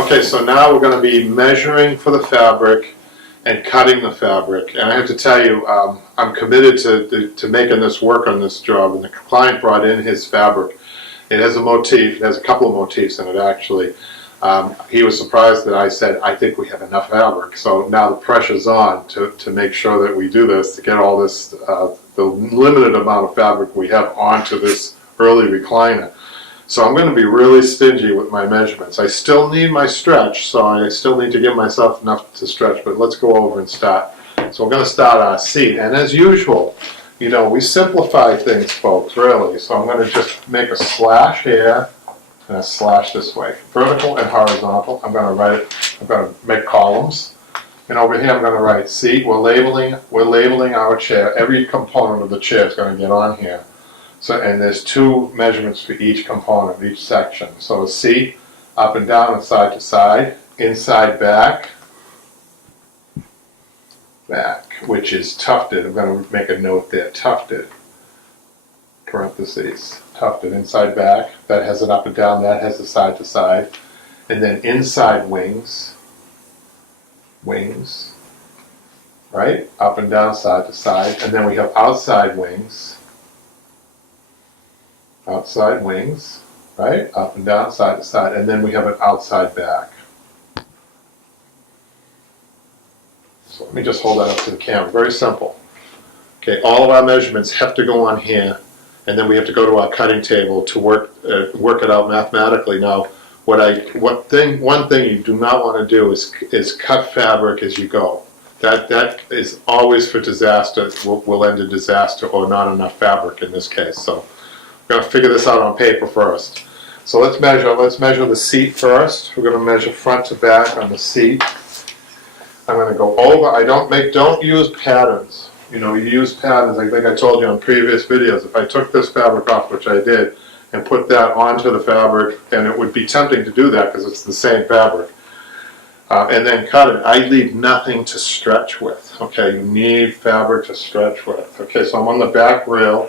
Okay, so now we're going to be measuring for the fabric and cutting the fabric. And I have to tell you, I'm committed to making this work on this job. And the client brought in his fabric. It has a motif. It has a couple of motifs in it, actually. He was surprised that I said, I think we have enough fabric. So now the pressure's on to make sure that we do this, to get all this, the limited amount of fabric we have onto this early recliner. So I'm going to be really stingy with my measurements. I still need my stretch, so I still need to give myself enough to stretch, but let's go over and start. So we're going to start our seat, and as usual, you know, we simplify things, folks, really. So I'm going to just make a slash here, and a slash this way. Vertical and horizontal. I'm going to write it, I'm going to make columns. And over here I'm going to write seat. We're labeling our chair. Every component of the chair is going to get on here. So, and there's two measurements for each component, each section. So a seat, up and down and side to side, inside back, which is tufted. I'm going to make a note there, tufted, parentheses, tufted, inside back. That has an up and down, that has a side to side. And then inside wings, right? Up and down, side to side. And then we have outside wings, right? Up and down, side to side. And then we have an outside back. So let me just hold that up to the camera. Very simple. Okay, all of our measurements have to go on here, and then we have to go to our cutting table to work it out mathematically. Now, one thing you do not want to do is cut fabric as you go. That is always for disaster. Will end in disaster or not enough fabric in this case. So we're going to figure this out on paper first. So let's measure the seat first. We're going to measure front to back on the seat. I'm going to go over. Don't use patterns. You know, you use patterns. I think I told you on previous videos. If I took this fabric off, which I did, and put that onto the fabric, and it would be tempting to do that because it's the same fabric, and then cut it. I leave nothing to stretch with. Okay, you need fabric to stretch with. Okay, so I'm on the back rail,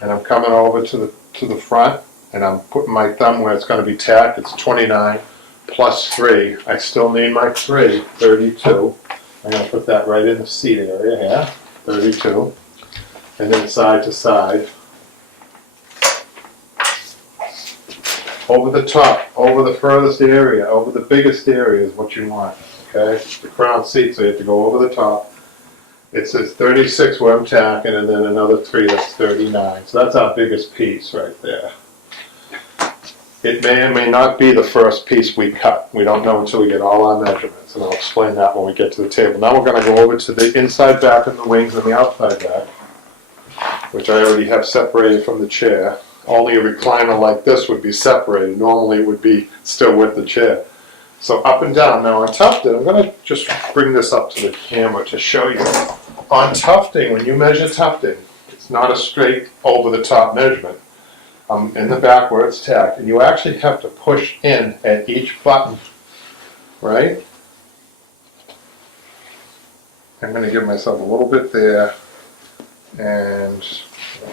and I'm coming over to the front, and I'm putting my thumb where it's going to be tacked. It's 29 plus 3. I still need my 3, 32. I'm going to put that right in the seat area here, 32. And then side to side. Over the top, over the furthest area, over the biggest area is what you want. Okay? The crown seat, so you have to go over the top. It says 36 where I'm tacking, and then another 3, that's 39. So that's our biggest piece right there. It may or may not be the first piece we cut. We don't know until we get all our measurements, and I'll explain that when we get to the table. Now we're going to go over to the inside back and the wings and the outside back, which I already have separated from the chair. Only a recliner like this would be separated. Normally it would be still with the chair. So up and down. Now on tufting, I'm going to just bring this up to the camera to show you. On tufting, when you measure tufting, it's not a straight over the top measurement. In the back where it's tacked, and you actually have to push in at each button, right? I'm going to give myself a little bit there, and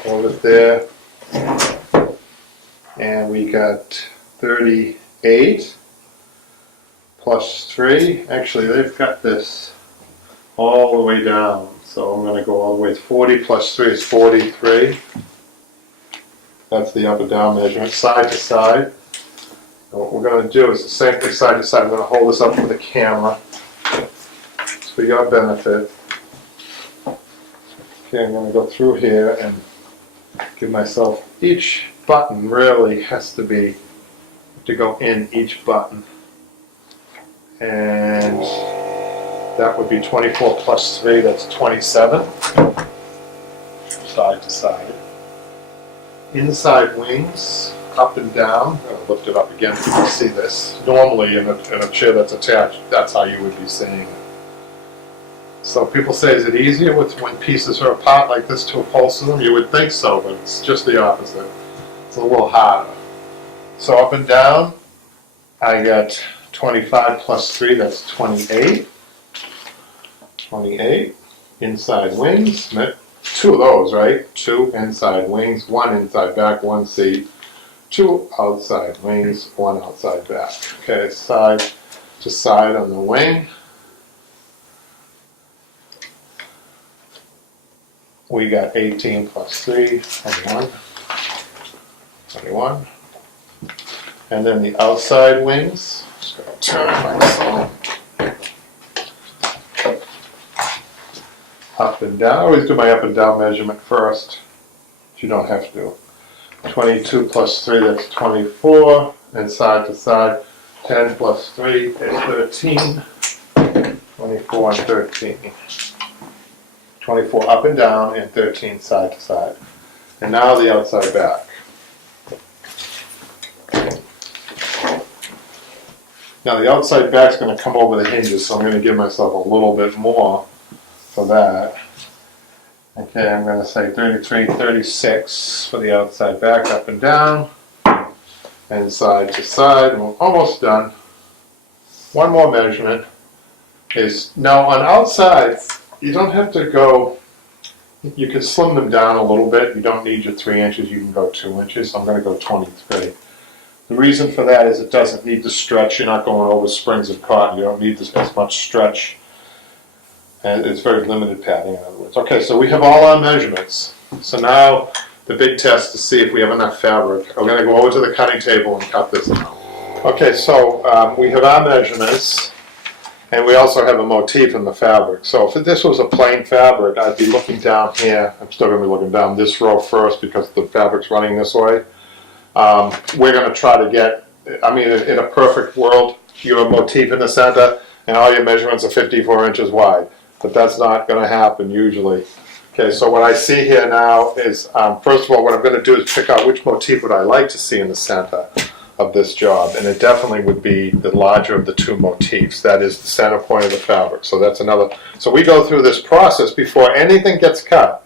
a little bit there, and we got 38 plus 3. Actually, they've got this all the way down, so I'm going to go all the way to 40 plus 3 is 43. That's the up and down measurement, side to side. And what we're going to do is the same thing side to side. I'm going to hold this up for the camera. It's for your benefit. Okay, I'm going to go through here and give myself, each button really has to go in each button. And that would be 24 plus 3, that's 27. Side to side. Inside wings, up and down. I'm going to lift it up again so you can see this. Normally in a chair that's attached, that's how you would be seeing it. So people say, is it easier when pieces are apart like this to upholster them? You would think so, but it's just the opposite. It's a little harder. So up and down, I got 25 plus 3, that's 28. 28. Inside wings, 2 of those, right? 2 inside wings, 1 inside back, 1 seat. 2 outside wings, 1 outside back. Okay, side to side on the wing. We got 18 plus 3, 21. 21. And then the outside wings. Just gonna turn myself. Up and down. I always do my up and down measurement first. But you don't have to. 22 plus 3, that's 24. And side to side, 10 plus 3 is 13. 24 and 13. 24 up and down and 13 side to side. And now the outside back. Now the outside back is going to come over the hinges, so I'm going to give myself a little bit more for that. Okay, I'm going to say 33, 36 for the outside back, up and down, and side to side, and we're almost done. One more measurement is, now on outside, you don't have to go, you can slim them down a little bit. You don't need your 3 inches, you can go 2 inches. I'm going to go 23. The reason for that is it doesn't need to stretch. You're not going over springs of cotton. You don't need this as much stretch. And it's very limited padding, in other words. Okay, so we have all our measurements. So now the big test to see if we have enough fabric. I'm going to go over to the cutting table and cut this out. Okay, so we have our measurements, and we also have a motif in the fabric. So if this was a plain fabric, I'd be looking down here. I'm still going to be looking down this row first because the fabric's running this way. We're going to try to get, I mean, in a perfect world, you have a motif in the center and all your measurements are 54 inches wide. But that's not going to happen usually. Okay, so what I see here now is, first of all, what I'm going to do is pick out which motif would I like to see in the center of this job. And it definitely would be the larger of the 2 motifs. That is the center point of the fabric. So that's another. So we go through this process before anything gets cut.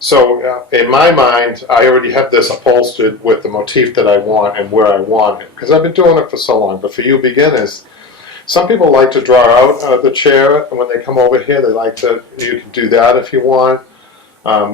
So in my mind, I already have this upholstered with the motif that I want and where I want it, because I've been doing it for so long. But for you beginners, some people like to draw out the chair, and when they come over here, they like to. You can do that if you want.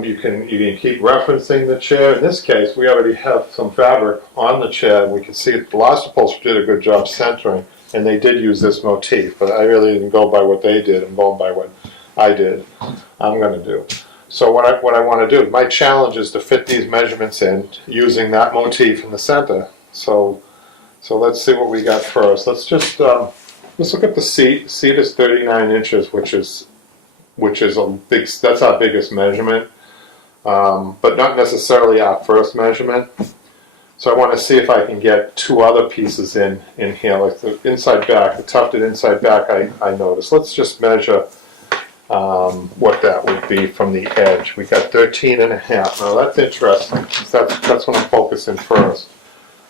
You can keep referencing the chair. In this case, we already have some fabric on the chair, and we can see the last upholsterer did a good job centering, and they did use this motif. But I really didn't go by what they did. I'm going by what I did. I'm going to do. So what I want to do, my challenge is to fit these measurements in using that motif in the center. So let's see what we got first. Let's just let's look at the seat. The seat is 39 inches, which is a big. That's our biggest measurement, but not necessarily our first measurement. So I want to see if I can get 2 other pieces in here, like the inside back, the tufted inside back. I noticed. Let's just measure. What that would be from the edge. We got 13 and a half. Now that's interesting. That's what I'm focusing first.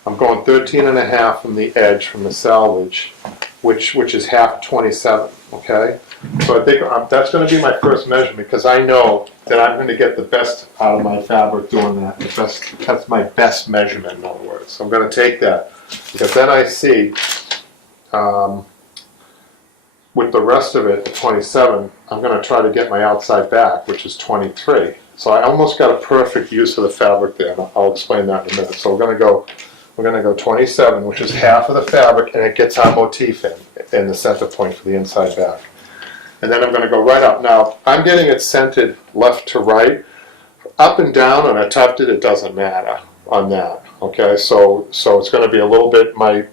I'm going 13 and a half from the edge, from the selvage, which is half 27. Okay, so I think that's going to be my first measurement because I know that I'm going to get the best out of my fabric doing that. That's my best measurement, in other words. So I'm going to take that because then I see. With the rest of it, 27, I'm going to try to get my outside back, which is 23. So I almost got a perfect use of the fabric there. And I'll explain that in a minute. So we're going to go 27, which is half of the fabric, and it gets our motif in the center point for the inside back. And then I'm going to go right up. Now I'm getting it centered left to right, up and down on a tufted. It doesn't matter on that. Okay, so it's going to be a little bit. My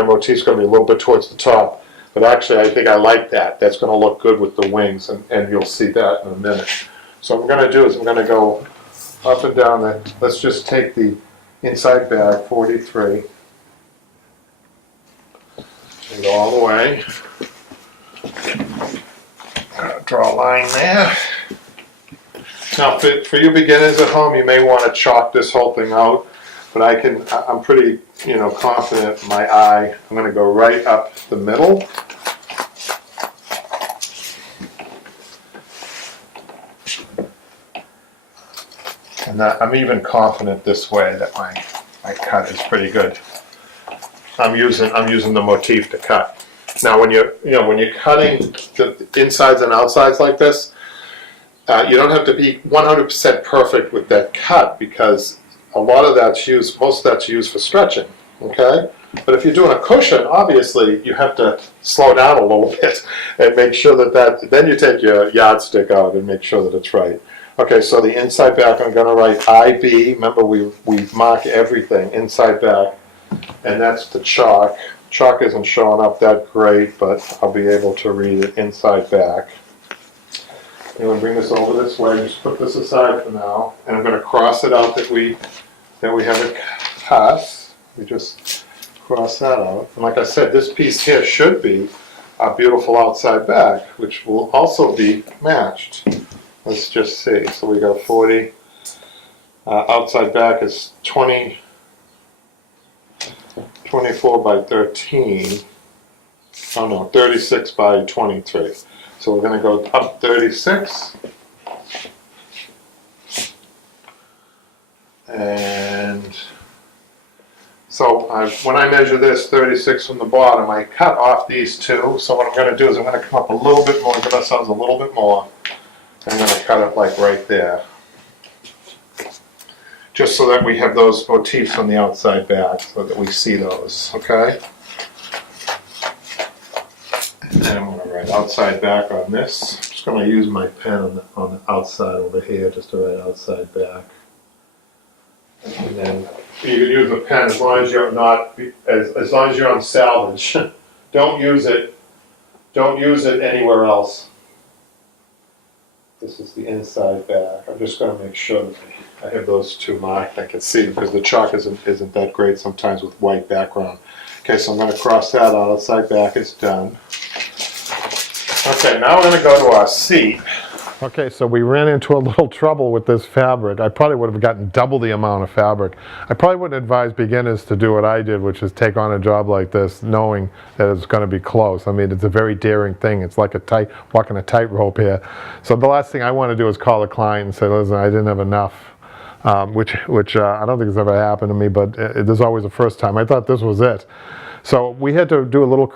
motif's going to be a little bit towards the top. But actually, I think I like that. That's going to look good with the wings, and you'll see that in a minute. So what I'm going to do is I'm going to go up and down. Let's just take the inside back, 43, and go all the way. Draw a line there. Now, for you beginners at home, you may want to chalk this whole thing out. But I'm pretty, confident in my eye. I'm going to go right up the middle. And I'm even confident this way that my cut is pretty good. I'm using the motif to cut. Now, when you're cutting the insides and outsides like this, you don't have to be 100% perfect with that cut because a lot of that's used, most of that's used for stretching, okay? But if you're doing a cushion, obviously you have to slow down a little bit and make sure then you take your yardstick out and make sure that it's right. Okay, so the inside back, I'm gonna write IB. Remember, we mark everything, inside back, and that's the chalk. Chalk isn't showing up that great, but I'll be able to read it inside back. I'm going to bring this over this way, just put this aside for now, and I'm going to cross it out that we have it cut. We just cross that out. And like I said, this piece here should be a beautiful outside back, which will also be matched. Let's just see. So we got 40. Outside back is 24 by 13. Oh no, 36 by 23. So we're going to go up 36. And so when I measure this 36 from the bottom, I cut off these two. So what I'm going to do is I'm going to come up a little bit more, give ourselves a little bit more. I'm going to cut it like right there. Just so that we have those motifs on the outside back, so that we see those, okay? And then I'm going to write outside back on this. I'm just going to use my pen on the outside over here, just to write outside back. And then you can use a pen as long as you're not, as long as you're on salvage. Don't use it anywhere else. This is the inside back. I'm just going to make sure that I have those two marked. I can see them because the chalk isn't that great sometimes with white background. Okay, so I'm going to cross that out. Outside back is done. Okay, now we're going to go to our seat. Okay, so we ran into a little trouble with this fabric. I probably would have gotten double the amount of fabric. I probably wouldn't advise beginners to do what I did, which is take on a job like this knowing that it's going to be close. I mean, it's a very daring thing. It's like walking a tightrope here. So the last thing I want to do is call a client and say, listen, I didn't have enough. Which I don't think has ever happened to me, but there's always a first time. I thought this was it. So we had to do a little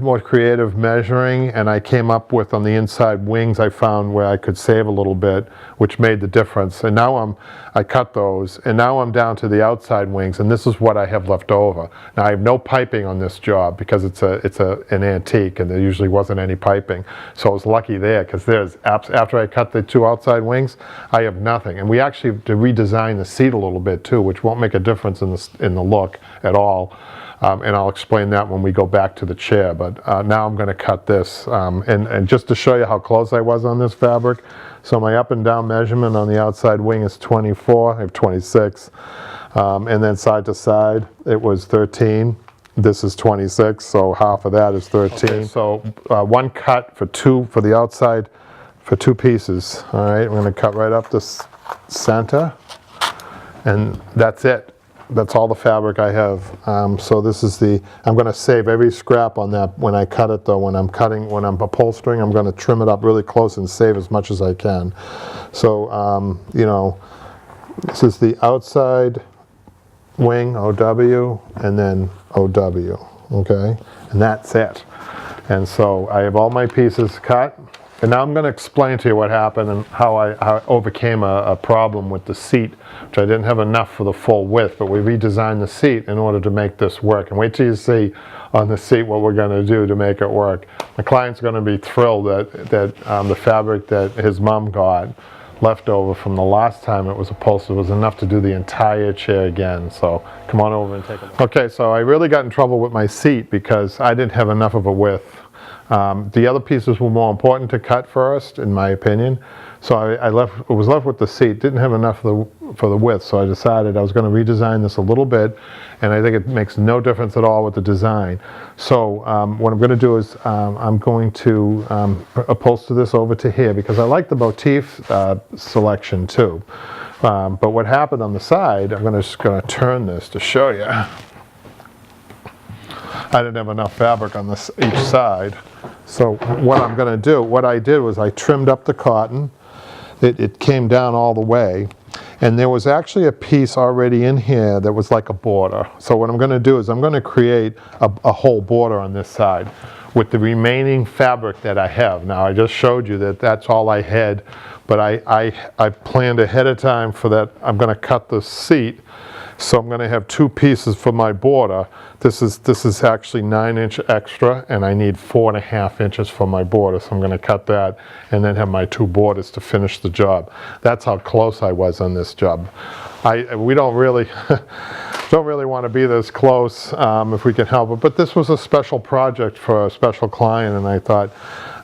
more creative measuring, and I came up with, on the inside wings, I found where I could save a little bit, which made the difference. And now I cut those, and now I'm down to the outside wings, and this is what I have left over. Now I have no piping on this job because it's an antique, and there usually wasn't any piping. So I was lucky there, because after I cut the two outside wings, I have nothing. And we actually have to redesign the seat a little bit too, which won't make a difference in the look at all. And I'll explain that when we go back to the chair. But now I'm going to cut this. And just to show you how close I was on this fabric, so my up and down measurement on the outside wing is 24. I have 26. And then side to side, it was 13. This is 26, so half of that is 13. Okay, so one cut for the outside for two pieces. All right, I'm going to cut right up this center. And that's it. That's all the fabric I have. So this is I'm going to save every scrap on that when I cut it though. When I'm upholstering, I'm going to trim it up really close and save as much as I can. So, you know, this is the outside wing, OW, and then OW, okay? And that's it. And so I have all my pieces cut. And now I'm going to explain to you what happened and how I overcame a problem with the seat, which I didn't have enough for the full width, but we redesigned the seat in order to make this work. And wait till you see on the seat what we're going to do to make it work. The client's going to be thrilled that the fabric that his mom got left over from the last time it was upholstered was enough to do the entire chair again. So come on over and take a look. Okay, so I really got in trouble with my seat because I didn't have enough of a width. The other pieces were more important to cut first, in my opinion. So I was left with the seat. Didn't have enough for the width, so I decided I was going to redesign this a little bit, and I think it makes no difference at all with the design. So what I'm going to do is I'm going to upholster this over to here because I like the motif selection too. But what happened on the side, I'm just going to turn this to show you. I didn't have enough fabric on each side. So what I'm going to do, what I did was I trimmed up the cotton. It came down all the way. And there was actually a piece already in here that was like a border. So what I'm going to do is I'm going to create a whole border on this side. with the remaining fabric that I have. Now I just showed you that that's all I had, but I planned ahead of time for that. I'm going to cut the seat, so I'm going to have 2 pieces for my border. This is actually 9-inch extra, and I need 4.5 inches for my border, so I'm going to cut that and then have my 2 borders to finish the job. That's how close I was on this job. We don't really want to be this close if we can help it, but this was a special project for a special client, and I thought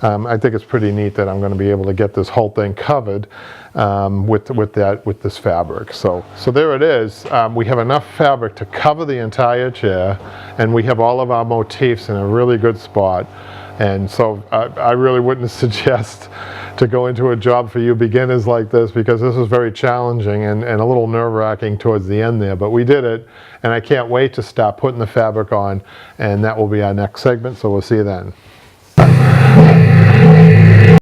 I think it's pretty neat that I'm going to be able to get this whole thing covered with this fabric. So there it is. We have enough fabric to cover the entire chair, and we have all of our motifs in a really good spot. And so I really wouldn't suggest to go into a job for you beginners like this, because this is very challenging and a little nerve-wracking towards the end there. But we did it, and I can't wait to start putting the fabric on, and that will be our next segment, so we'll see you then.